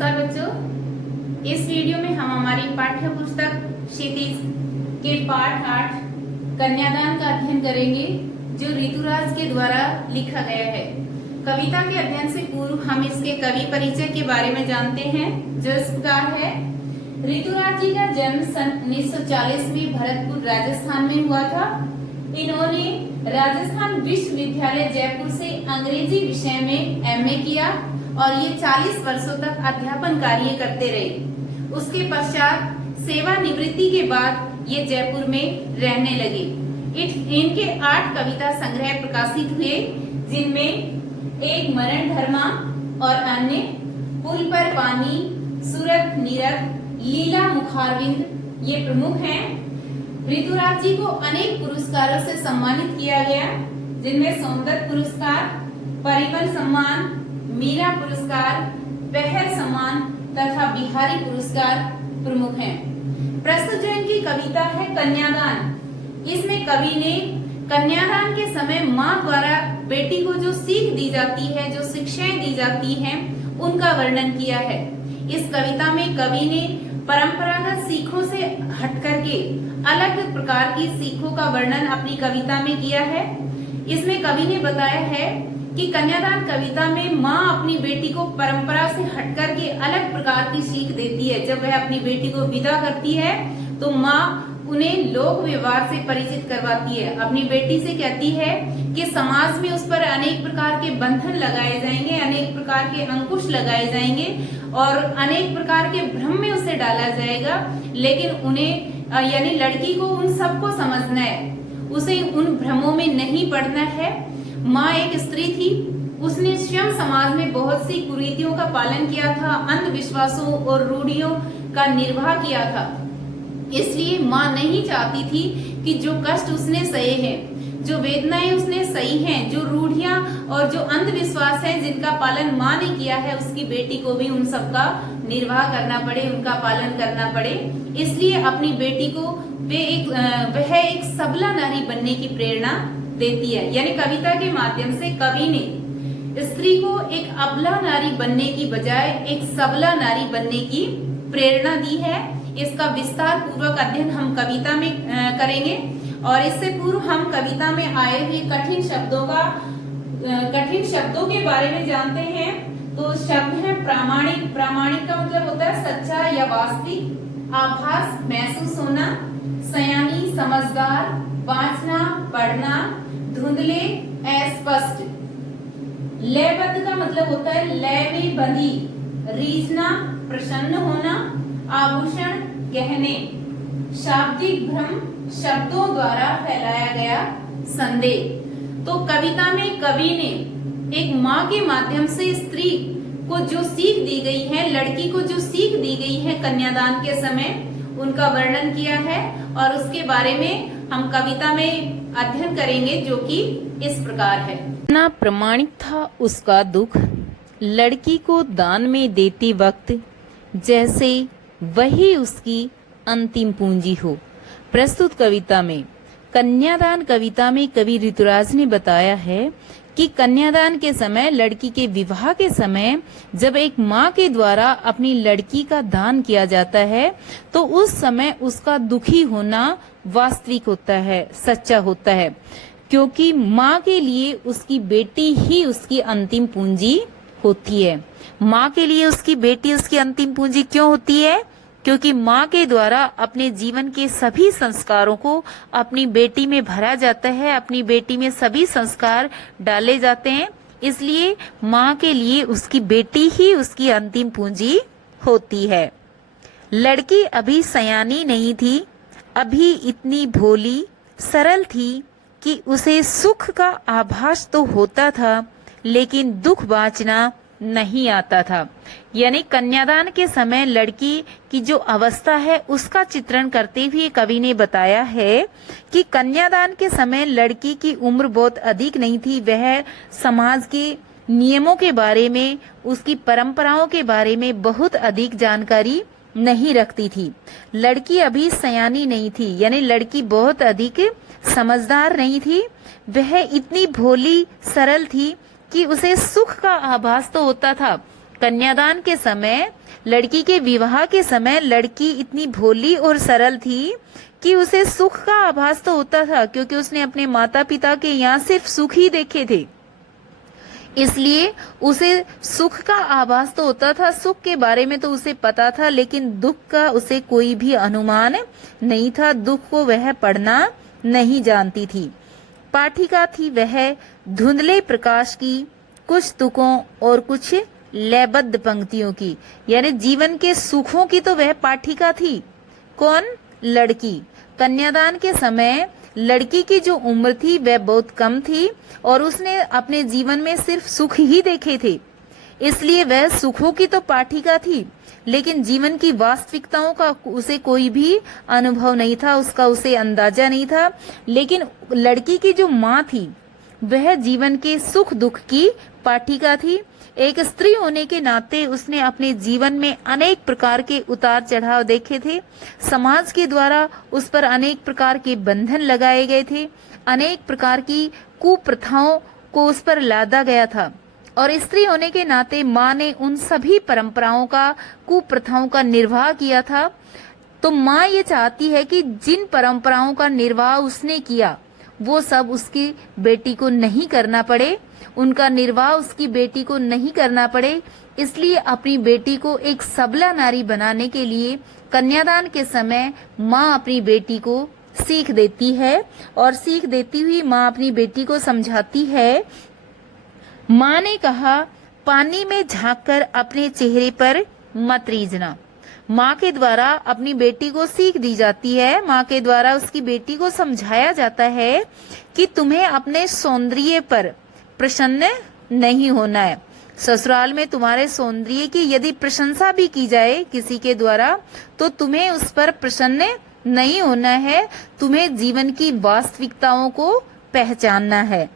नमस्कार बच्चों, इस वीडियो में हम हमारी पाठ्य पुस्तक क्षितिज के पाठ 8 कन्यादान का अध्ययन करेंगे, जो ऋतुराज के द्वारा लिखा गया है। कविता के अध्ययन से पूर्व हम इसके कवि परिचय के बारे में जानते हैं, जो इस प्रकार है। ऋतुराज जी का जन्म सन 1940 में भरतपुर राजस्थान में हुआ था। इन्होंने राजस्थान विश्वविद्यालय जयपुर से अंग्रेजी विषय में एमए किया और ये 40 वर्षों तक अध्यापन कार्य करते रहे। उसके पश्चात सेवानिवृत्ति के बाद ये जयपुर में रहने लगे। इनके 8 कविता संग्रह प्रकाशित हुए, जिनमें एक मरण धर्मा और अन्य, पुल पर पानी, सूरत नीरद, लीला मुखारविंद ये प्रमुख हैं। ऋतुराज जी को अनेक पुरस्कारों से सम्मानित किया गया, जिनमें सौंदर्य पुरस्कार, परिमल सम्मान, मीरा पुरस्कार, पहर सम्मान तथा बिहारी पुरस्कार प्रमुख हैं। प्रस्तुत जो इनकी कविता है कन्यादान, इसमें कवि ने कन्यादान के समय माँ द्वारा बेटी को जो सीख दी जाती है, जो शिक्षाएं दी जाती हैं, उनका वर्णन किया है। इस कविता में कवि ने परंपरागत सीखों से हट करके अलग प्रकार की सीखों का वर्णन अपनी कविता में किया है। इसमें कवि ने बताया है कि कन्यादान कविता में माँ अपनी बेटी को परंपरा से हटकर के अलग प्रकार की सीख देती है। जब वह अपनी बेटी को विदा करती है तो माँ उन्हें लोक व्यवहार से परिचित करवाती है। अपनी बेटी से कहती है कि समाज में उस पर अनेक प्रकार के बंधन लगाए जाएंगे, अनेक प्रकार के अंकुश लगाए जाएंगे और अनेक प्रकार के भ्रम में उसे डाला जाएगा, लेकिन उन्हें यानी लड़की को उन सबको समझना है, उसे उन भ्रमों में नहीं पड़ना है। माँ एक स्त्री थी, उसने स्वयं समाज में बहुत सी कुरीतियों का पालन किया था, अंधविश्वासों और रूढ़ियों का निर्वाह किया था। इसलिए माँ नहीं चाहती थी कि जो कष्ट उसने सहे हैं, जो वेदनाएं उसने सही हैं, जो रूढ़ियां और जो अंधविश्वास है जिनका पालन माँ ने किया है, उसकी बेटी को भी उन सब का निर्वाह करना पड़े, उनका पालन करना पड़े। इसलिए अपनी बेटी को वह एक सबला नारी बनने की प्रेरणा देती है। यानी कविता के माध्यम से कवि ने स्त्री को एक अबला नारी बनने की बजाय एक सबला नारी बनने की प्रेरणा दी है। इसका विस्तार पूर्वक अध्ययन हम कविता में करेंगे और इससे पूर्व हम कविता में आए हुए कठिन शब्दों के बारे में जानते हैं। तो शब्द है प्रामाणिक। प्रामाणिक का मतलब होता है सच्चा या वास्तविक, आभास महसूस होना, सयानी समझदार, बांचना पढ़ना, धुंधले अस्पष्ट। लयबद्ध का मतलब होता है लय में बंधी, रीझना प्रसन्न होना, आभूषण गहने, शाब्दिक भ्रम शब्दों द्वारा फैलाया गया संदेह। तो कविता में कवि ने एक माँ के माध्यम से स्त्री को जो सीख दी गई है, लड़की को जो सीख दी गई है कन्यादान के समय, उनका वर्णन किया है और उसके बारे में हम कविता में अध्ययन करेंगे, जो कि इस प्रकार है। ना प्रमाणिक था उसका दुख, लड़की को दान में देते वक्त, जैसे वही उसकी अंतिम पूंजी हो। प्रस्तुत कविता में कन्यादान कविता में कवि ऋतुराज ने बताया है कि कन्यादान के समय, लड़की के विवाह के समय, जब एक माँ के द्वारा अपनी लड़की का दान किया जाता है तो उस समय उसका दुखी होना वास्तविक होता है, सच्चा होता है, क्योंकि माँ के लिए उसकी बेटी ही उसकी अंतिम पूंजी होती है। माँ के लिए उसकी बेटी उसकी अंतिम पूंजी क्यों होती है? क्योंकि माँ के द्वारा अपने जीवन के सभी संस्कारों को अपनी बेटी में भरा जाता है, अपनी बेटी में सभी संस्कार डाले जाते हैं, इसलिए माँ के लिए उसकी बेटी ही उसकी अंतिम पूंजी होती है। लड़की अभी सयानी नहीं थी, अभी इतनी भोली सरल थी कि उसे सुख का आभास तो होता था, लेकिन दुख बाँचना नहीं आता था। यानी कन्यादान के समय लड़की की जो अवस्था है उसका चित्रण करते हुए कवि ने बताया है कि कन्यादान के समय लड़की की उम्र बहुत अधिक नहीं थी। वह समाज के नियमों के बारे में, उसकी परंपराओं के बारे में बहुत अधिक जानकारी नहीं रखती थी। लड़की अभी सयानी नहीं थी, यानी लड़की बहुत अधिक समझदार नहीं थी। वह इतनी भोली सरल थी कि उसे सुख का आभास तो होता था, कन्यादान के समय, लड़की के विवाह के समय लड़की इतनी भोली और सरल थी कि उसे सुख का आभास तो होता था, क्योंकि उसने अपने माता पिता के यहाँ सिर्फ सुख ही देखे थे, इसलिए उसे सुख का आभास तो होता था, सुख के बारे में तो उसे पता था, लेकिन दुख का उसे कोई भी अनुमान नहीं था। दुख को वह पढ़ना नहीं जानती थी। पाठिका थी वह धुंधले प्रकाश की, कुछ तुकों और कुछ लयबद्ध पंक्तियों की, यानी जीवन के सुखों की तो वह पाठिका थी। कौन? लड़की। कन्यादान के समय लड़की की जो उम्र थी वह बहुत कम थी और उसने अपने जीवन में सिर्फ सुख ही देखे थे, इसलिए वह सुखों की तो पाठिका थी, लेकिन जीवन की वास्तविकताओं का उसे कोई भी अनुभव नहीं था, उसका उसे अंदाजा नहीं था। लेकिन लड़की की जो माँ थी वह जीवन के सुख दुख की पाठिका थी। एक स्त्री होने के नाते उसने अपने जीवन में अनेक प्रकार के उतार चढ़ाव देखे थे। समाज के द्वारा उस पर अनेक प्रकार के बंधन लगाए गए थे, अनेक प्रकार की कुप्रथाओं को उस पर लादा गया था, और स्त्री होने के नाते माँ ने उन सभी परंपराओं का, कुप्रथाओं का निर्वाह किया था। तो माँ ये चाहती है कि जिन परंपराओं का निर्वाह उसने किया वो सब उसकी बेटी को नहीं करना पड़े, उनका निर्वाह उसकी बेटी को नहीं करना पड़े। इसलिए अपनी बेटी को एक सबला नारी बनाने के लिए कन्यादान के समय माँ अपनी बेटी को सीख देती है, और सीख देती हुई माँ अपनी बेटी को समझाती है। माँ ने कहा, पानी में झांककर अपने चेहरे पर मत रीझना। माँ के द्वारा अपनी बेटी को सीख दी जाती है, माँ के द्वारा उसकी बेटी को समझाया जाता है कि तुम्हें अपने सौंदर्य पर प्रसन्न नहीं होना है। ससुराल में तुम्हारे सौंदर्य की यदि प्रशंसा भी की जाए किसी के द्वारा तो तुम्हें उस पर प्रसन्न नहीं होना है, तुम्हें जीवन की वास्तविकताओं को पहचानना है।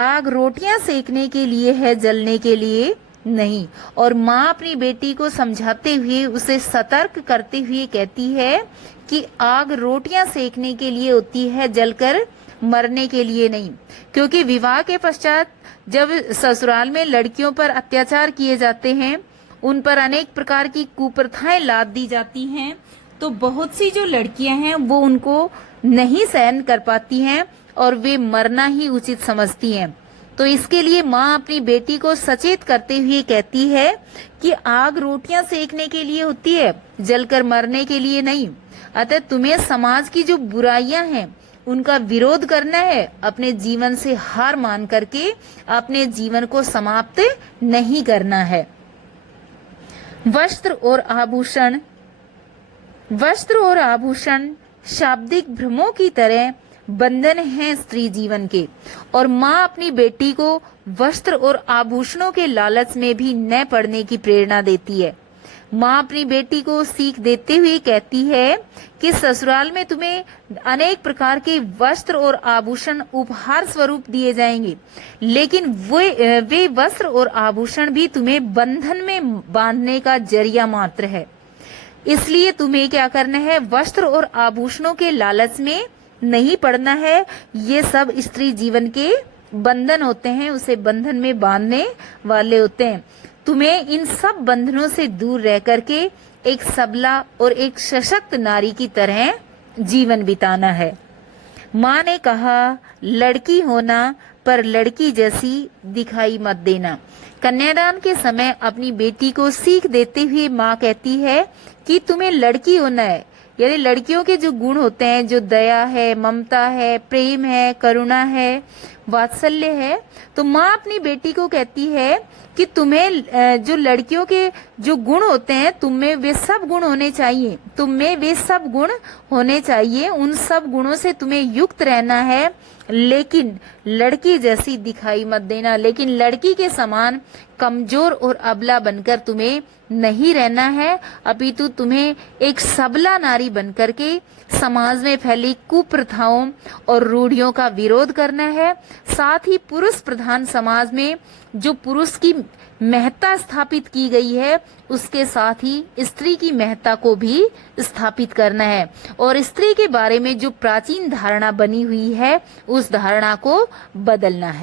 आग रोटियां सेकने के लिए है, जलने के लिए नहीं। और माँ अपनी बेटी को समझाते हुए, उसे सतर्क करते हुए कहती है कि आग रोटियां सेकने के लिए होती है, जलकर मरने के लिए नहीं। क्योंकि विवाह के पश्चात जब ससुराल में लड़कियों पर अत्याचार किए जाते हैं, उन पर अनेक प्रकार की कुप्रथाएं लाद दी जाती हैं, तो बहुत सी जो लड़कियां हैं वो उनको नहीं सहन कर पाती हैं और वे मरना ही उचित समझती हैं। तो इसके लिए माँ अपनी बेटी को सचेत करते हुए कहती है कि आग रोटियां सेकने के लिए होती है, जलकर मरने के लिए नहीं। अतः तुम्हें समाज की जो बुराइयां हैं उनका विरोध करना है, अपने जीवन से हार मान करके अपने जीवन को समाप्त नहीं करना है। वस्त्र और आभूषण शाब्दिक भ्रमों की तरह बंधन है स्त्री जीवन के, और माँ अपनी बेटी को वस्त्र और आभूषणों के लालच में भी न पड़ने की प्रेरणा देती है। माँ अपनी बेटी को सीख देते हुए कहती है कि ससुराल में तुम्हें अनेक प्रकार के वस्त्र और आभूषण उपहार स्वरूप दिए जाएंगे, लेकिन वे वस्त्र और आभूषण भी तुम्हें बंधन में बांधने का जरिया मात्र है। इसलिए तुम्हें क्या करना है, वस्त्र और आभूषणों के लालच में नहीं पड़ना है। ये सब स्त्री जीवन के बंधन होते हैं, उसे बंधन में बांधने वाले होते हैं। तुम्हें इन सब बंधनों से दूर रह करके एक सबला और एक सशक्त नारी की तरह जीवन बिताना है। माँ ने कहा, लड़की होना पर लड़की जैसी दिखाई मत देना। कन्यादान के समय अपनी बेटी को सीख देते हुए माँ कहती है कि तुम्हें लड़की होना है, यानी लड़कियों के जो गुण होते हैं, जो दया है, ममता है, प्रेम है, करुणा है, वात्सल्य है, तो माँ अपनी बेटी को कहती है कि तुम्हें जो लड़कियों के जो गुण होते हैं, तुम में वे सब गुण होने चाहिए, तुम में वे सब गुण होने चाहिए, उन सब गुणों से तुम्हें युक्त रहना है, लेकिन लड़की जैसी दिखाई मत देना। लेकिन लड़की के समान कमजोर और अबला बनकर तुम्हें नहीं रहना है, अपितु तुम्हें एक सबला नारी बनकर के समाज में फैली कुप्रथाओं और रूढ़ियों का विरोध करना है। साथ ही पुरुष प्रधान समाज में जो पुरुष की महत्ता स्थापित की गई है, उसके साथ ही स्त्री की महत्ता को भी स्थापित करना है, और स्त्री के बारे में जो प्राचीन धारणा बनी हुई है उस धारणा को बदलना है।